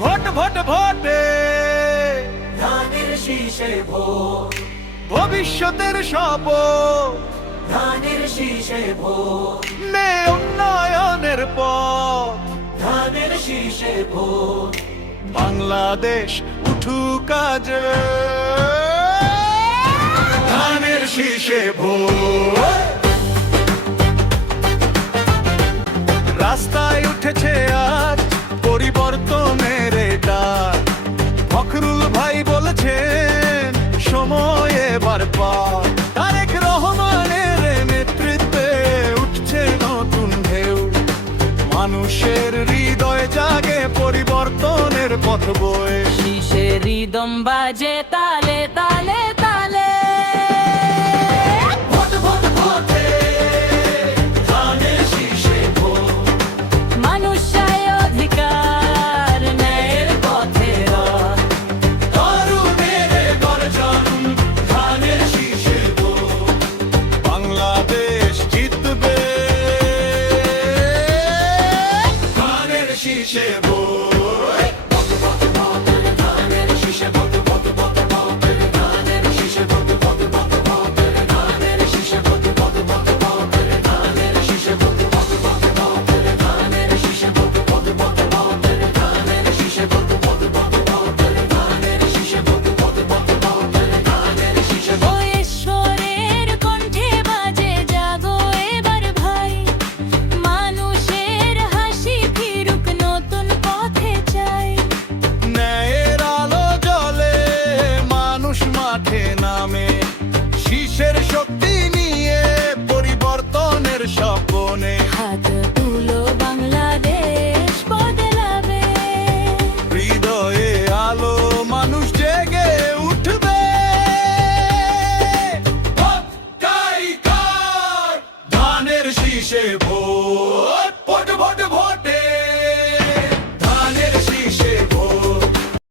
Vote vote ভোটে ধানের শীষে ভোট, ভবিষ্যতের শপথ, ধানের শীষে ভোট, নে উন্নয়নের পথ। ধানের শীষে ভোট, বাংলাদেশ উঠুক কাজে, ধানের শীষে ভোট। রাস্তায় উঠেছে আজ পরিবর্তনের ডাক, ফখরুল ভাই বলেছেন সময় এবার পার। তারেক রহমানের নেতৃত্বে উঠছে নতুন ঢেউ, মানুষের হৃদয় জাগে পরিবর্তনের পথ বয়ে। শীষে রিদম বাজে তালে তালে তালে, ভোট ভোট ভোটে ধানের শীষে ভোট, মানুষ চায় অধিকার, ন্যায়ের পথে রথ। তরুণের গর্জন, ধানের শীষে ভোট, বাংলাদেশ জিতবে, ধানের শীষে ভোট, ভোট ভোট ভোটের ধানের শীষে ভোট, ভোট ভোট ভোটের ধানের শীষে ভোট, ভোট ভোট ভোটের ধানের শীষে ভোট, ভোট ভোট ভোটের ধানের শীষে ভোট, ভোট ভোট ভোটের ধানের শীষে ভোট, ভোট ভোট ভোটের ধানের শীষে ভোট, ভোট ভোট ভোটের ধানের শীষে ভোট, ভোট ভোট ভোটের ধানের শীষে ভোট। ও ঈশ্বরের কণ্ঠে বাজে জাগো এবার ভাই, মানুষের হাসি ফিরুক নতুন পথে চাই। ন্যায়ের আলো জ্বলে মানুষ মাঠে নামে, শীষের শক্তি নিয়ে পরিবর্তনের স্বপ্নে। হাত তুলো বাংলাদেশ বদলাবে, হৃদয়ে আলো মানুষ জেগে উঠবে। ভোট কার ধানের শীষে ভোট, ভোট ভোট